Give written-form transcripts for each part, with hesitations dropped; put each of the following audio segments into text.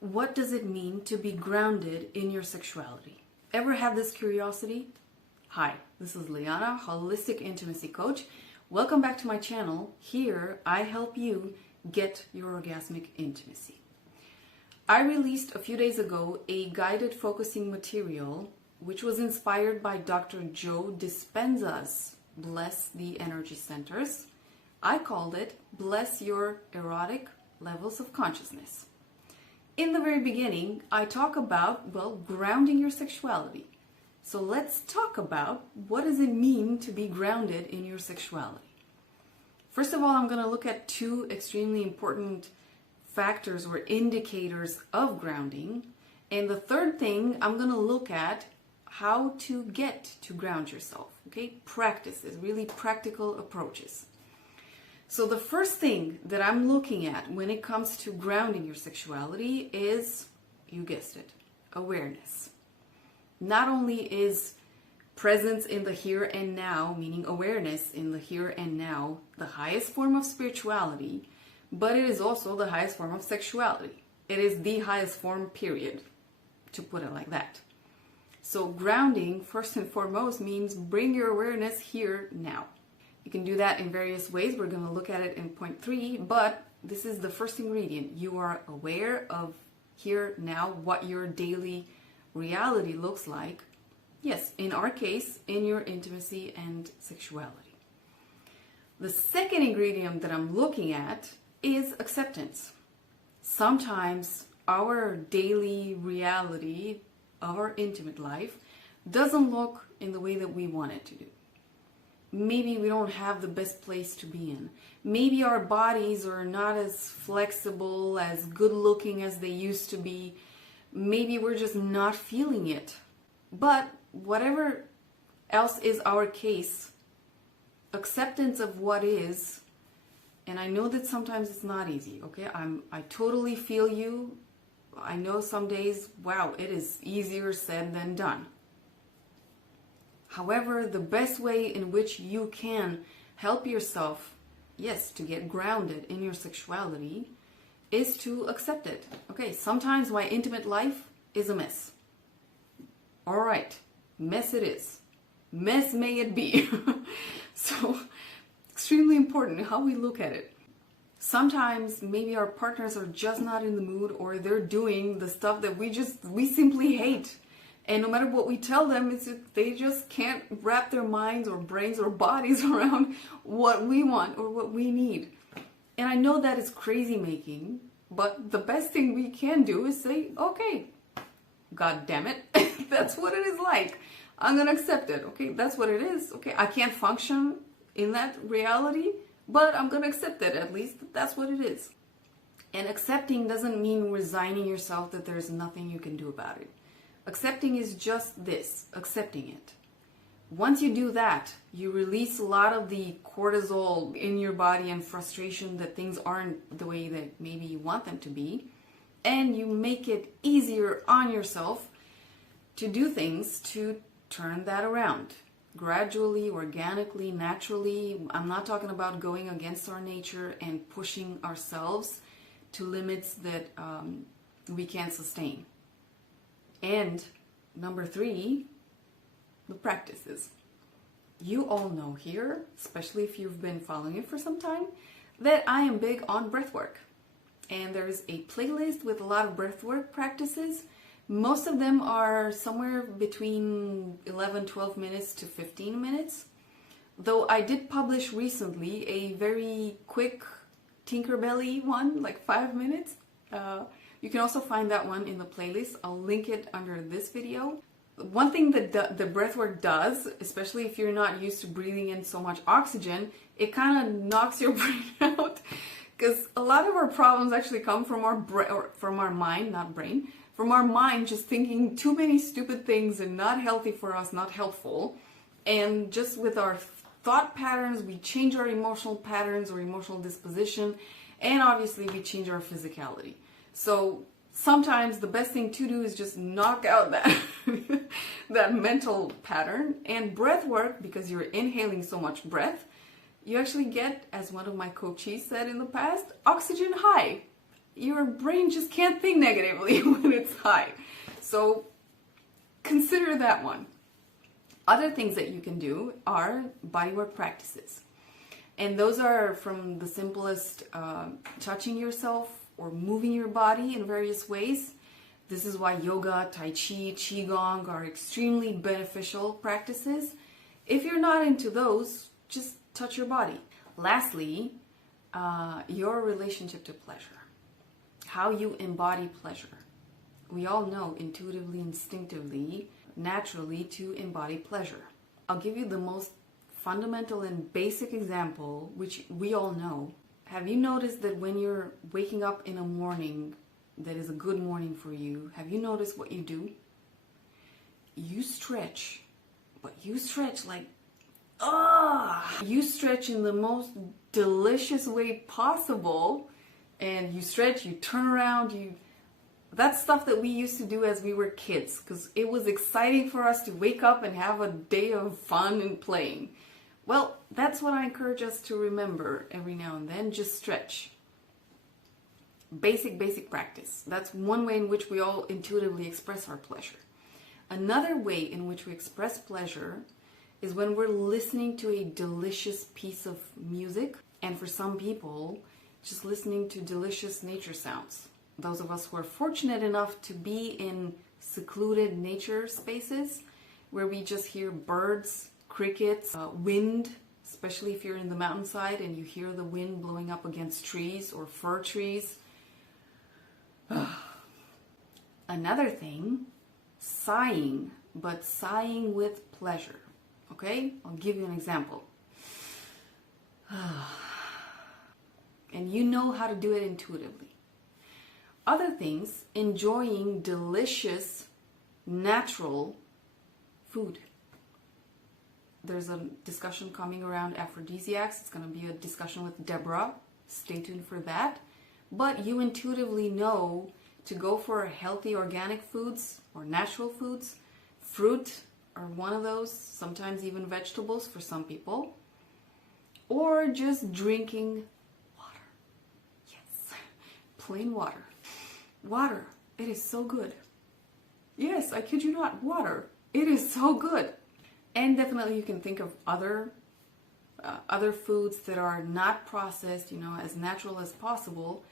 What does it mean to be grounded in your sexuality? Ever have this curiosity? Hi, this is Liana, Holistic Intimacy Coach. Welcome back to my channel. Here, I help you get your orgasmic intimacy. I released a few days ago a guided focusing material which was inspired by Dr. Joe Dispenza's Bless the Energy Centers. I called it Bless Your Erotic Levels of Consciousness. In the very beginning, I talk about, grounding your sexuality. So let's talk about what does it mean to be grounded in your sexuality. First of all, I'm going to look at two extremely important factors or indicators of grounding. And the third thing, I'm going to look at how to get to ground yourself. Okay, practices, really practical approaches. So the first thing that I'm looking at when it comes to grounding your sexuality is, you guessed it, awareness. Not only is presence in the here and now, meaning awareness in the here and now, the highest form of spirituality, but it is also the highest form of sexuality. It is the highest form, period, to put it like that. So grounding, first and foremost, means bring your awareness here now. You can do that in various ways. We're going to look at it in point 3, but this is the first ingredient. You are aware of here now, what your daily reality looks like. Yes, in our case, in your intimacy and sexuality. The second ingredient that I'm looking at is acceptance. Sometimes our daily reality, our intimate life, doesn't look in the way that we want it to do. Maybe we don't have the best place to be in. Maybe our bodies are not as flexible, as good looking as they used to be. Maybe we're just not feeling it. But whatever else is our case, acceptance of what is, and I know that sometimes it's not easy, okay? I totally feel you. I know some days, wow, it is easier said than done. However, the best way in which you can help yourself, yes, to get grounded in your sexuality, is to accept it. Okay, sometimes my intimate life is a mess. All right, mess it is. Mess may it be. So, extremely important how we look at it. Sometimes maybe our partners are just not in the mood, or they're doing the stuff that we simply hate. And no matter what we tell them, they just can't wrap their minds or brains or bodies around what we want or what we need. And I know that is crazy making, but the best thing we can do is say, okay, God damn it, that's what it is like. I'm going to accept it, okay? That's what it is, okay? I can't function in that reality, but I'm going to accept it, at least that's what it is. And accepting doesn't mean resigning yourself that there's nothing you can do about it. Accepting is just this, accepting it. Once you do that, you release a lot of the cortisol in your body and frustration that things aren't the way that maybe you want them to be. And you make it easier on yourself to do things to turn that around. Gradually, organically, naturally. I'm not talking about going against our nature and pushing ourselves to limits that we can't sustain. And number 3, the practices. You all know here, especially if you've been following it for some time, that I am big on breathwork. And there's a playlist with a lot of breathwork practices. Most of them are somewhere between 12 minutes to 15 minutes. Though I did publish recently a very quick Tinkerbelly one, like 5 minutes. You can also find that one in the playlist. I'll link it under this video. One thing that the breathwork does, especially if you're not used to breathing in so much oxygen, it kind of knocks your brain out. Because a lot of our problems actually come from our mind, not brain, from our mind just thinking too many stupid things and not healthy for us, not helpful. And just with our thought patterns, we change our emotional patterns or emotional disposition, and obviously we change our physicality. So sometimes the best thing to do is just knock out that mental pattern. And breath work, because you're inhaling so much breath, you actually get, as one of my coaches said in the past, oxygen high. your brain just can't think negatively when it's high. So consider that one. Other things that you can do are bodywork practices. And those are from the simplest touching yourself or moving your body in various ways. This is why yoga, tai chi, qigong are extremely beneficial practices. If you're not into those, just touch your body. Lastly, your relationship to pleasure. How you embody pleasure. We all know intuitively, instinctively, naturally to embody pleasure. I'll give you the most fundamental and basic example, which we all know. Have you noticed that when you're waking up in a morning that is a good morning for you, have you noticed what you do? You stretch, but you stretch like, you stretch in the most delicious way possible, and you stretch, you turn around, that's stuff that we used to do as we were kids, because it was exciting for us to wake up and have a day of fun and playing. Well, that's what I encourage us to remember every now and then. Just stretch. Basic practice. That's one way in which we all intuitively express our pleasure. Another way in which we express pleasure is when we're listening to a delicious piece of music, and for some people, just listening to delicious nature sounds. Those of us who are fortunate enough to be in secluded nature spaces where we just hear birds, crickets, wind, especially if you're in the mountainside and you hear the wind blowing up against trees or fir trees. Another thing, sighing, but sighing with pleasure. Okay? I'll give you an example. And you know how to do it intuitively. Other things, enjoying delicious, natural food. There's a discussion coming around aphrodisiacs. It's going to be a discussion with Deborah. Stay tuned for that. But you intuitively know to go for healthy organic foods or natural foods. Fruit are one of those, sometimes even vegetables for some people. Or just drinking water. Yes, plain water. Water, it is so good. Yes, I kid you not, water. It is so good. And definitely you can think of other foods that are not processed, as natural as possible.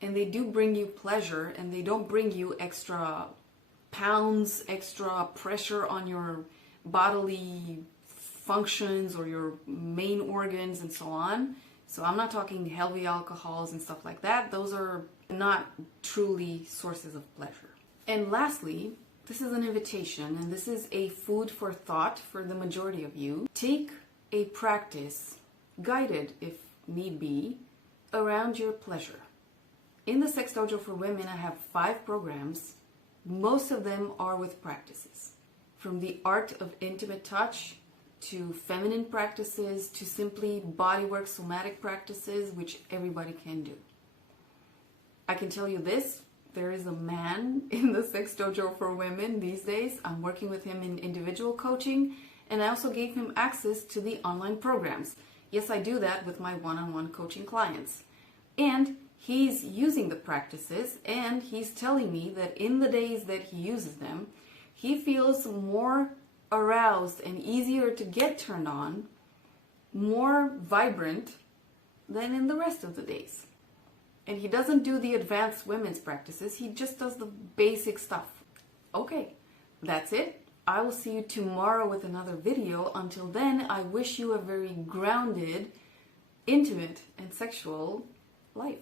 And they do bring you pleasure, and they don't bring you extra pounds, extra pressure on your bodily functions or your main organs and so on. So I'm not talking heavy alcohols and stuff like that. Those are not truly sources of pleasure. And lastly, this is an invitation, and this is a food for thought for the majority of you. Take a practice, guided if need be, around your pleasure. In the Sex Dojo for Women, I have 5 programs. Most of them are with practices. From the art of intimate touch, to feminine practices, to simply bodywork somatic practices, which everybody can do. I can tell you this, there is a man in the Sex Dojo for Women these days. I'm working with him in individual coaching, and I also gave him access to the online programs. Yes, I do that with my one-on-one coaching clients. And he's using the practices, and he's telling me that in the days that he uses them, he feels more aroused and easier to get turned on, more vibrant than in the rest of the days. And he doesn't do the advanced women's practices, he just does the basic stuff. Okay, that's it. I will see you tomorrow with another video. Until then, I wish you a very grounded, intimate, and sexual life.